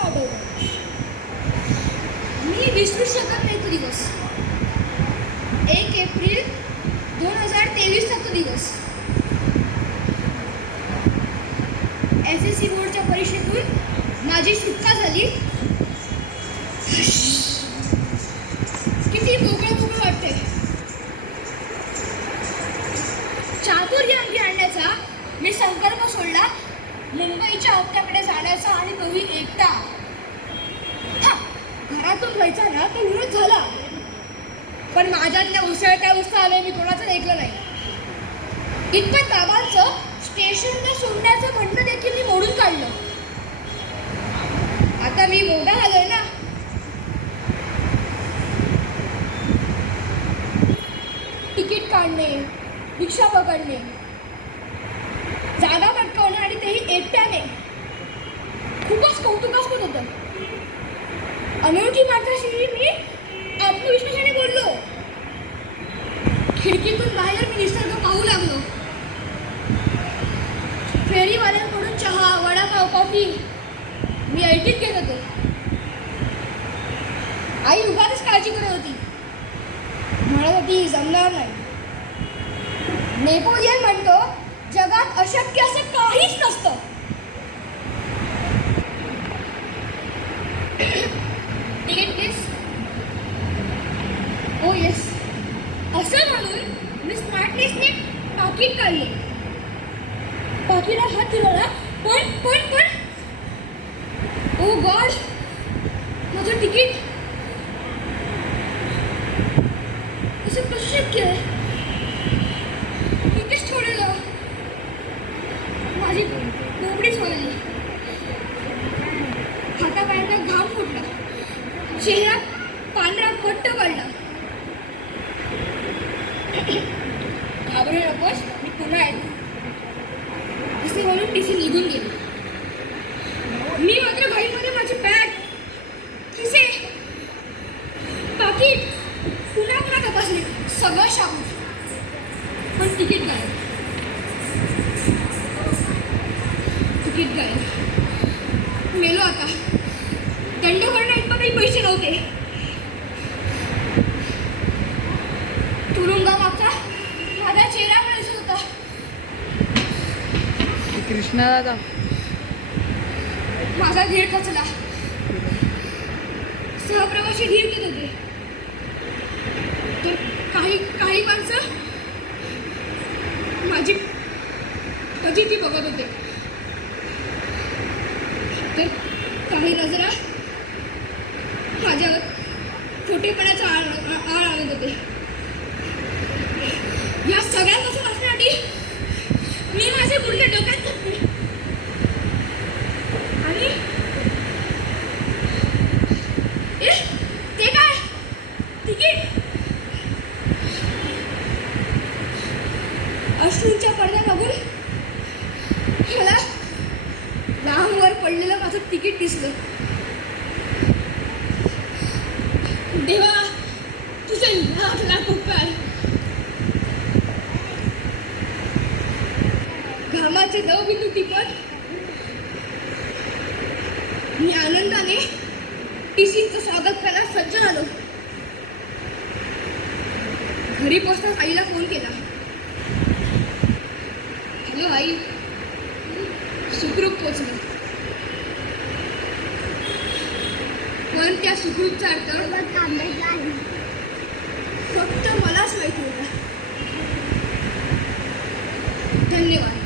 आठवतं. मी विसरू शकत नाही तो दिवस. 1 एप्रिल 2023चा तो दिवस. SSC बोर्डच्या परीक्षेतून माझी सुटका झाली. किती मोकळं मोकळं वाटते. चातुर्य अंगी आणण्याचा मी संकल्प सोडला. मुंबईच्या हप्त्याकडे जाण्याचा आणि तोही एकटा. घरातून व्हायचा ना तो विरोध झाला, पण माझ्यातल्या उसळत्या उत्साहाने मी कोणाचं ऐकलं नाही. इतकं बाबांचं स्टेशनला सोडण्याचं म्हणणं देखील मी मोडून काढलं. आता मी मोठा झालोय ना. तिकीट काढणे, रिक्षा पकडणे, जागा पटकावणे आणि तेही एकट्याने खूपच कौतुकास्पद होतं. अनोळखी माणसाशी मी आत्मविश्वासाने बोललो. खिडकीतून बाहेर मी निसर्ग पाहू लागलो. फेरीवाल्यांकडून चहा, वडापाव, कॉफी मी ऐटीत घेत होते. आई उगाच काळजी करत होती. म्हणत होती जमणार नाही. नेपोलियन म्हणतो जगात अशक्य असं काहीच नसतं. Ticket please. Oh yes. असं म्हणून मी स्मार्टनेसने पाकिट काढले. पाकिटला हात फिरवला. पण ओ गॉड, माझं तिकीट. असं कसं शक्य आहे? इथेच ठेवलेलं. माझी कोंबडीच वळली. हातापायांना घाम फुटला. चेहरा पांढरा पट्ट पडला. घाबरू नकोस, मी पुन्हा येतो असे म्हणून टीसी निघून गेली. मी मात्र घाईमध्ये माझी बॅग, खिसे, पाकिट पुन्हा तपासले. सगळं शाबूत, पण तिकीट गायब. तिकीट गायब. मेलो आता. दंड भरण्या इतपतही पैसे नव्हते. तुरुंगामागचा माझा चेहरा पण दिसत होता. कृष्णा दादा. माझा धीर खचला. सहप्रवासी धीर देत होते. तर काही माणसं माझी फजिती बघत होते. तर काही नजरा माझ्यावर खोटेपणाचा आळ आणत होते. या सगळ्यांपासून वाचण्यासाठी मी माझे गुडघे डोक्यात घेतले आणि ते काय तिकीट. अश्रूंच्या पडद्या बघून मला लांबवर पडलेलं माझं तिकीट दिसलं. देवा, तुझे लाख लाख उपकार. घामाचे दवबिंदू टिपत मी आनंदाने टीसीचं स्वागत करायला सज्ज झालो. घरी पोचताच आईला फोन केला. हॅलो आई, सुखरूप पोचले. पण त्या सुखरूपचा अर्थ फक्त मलाच माहिती होता. धन्यवाद.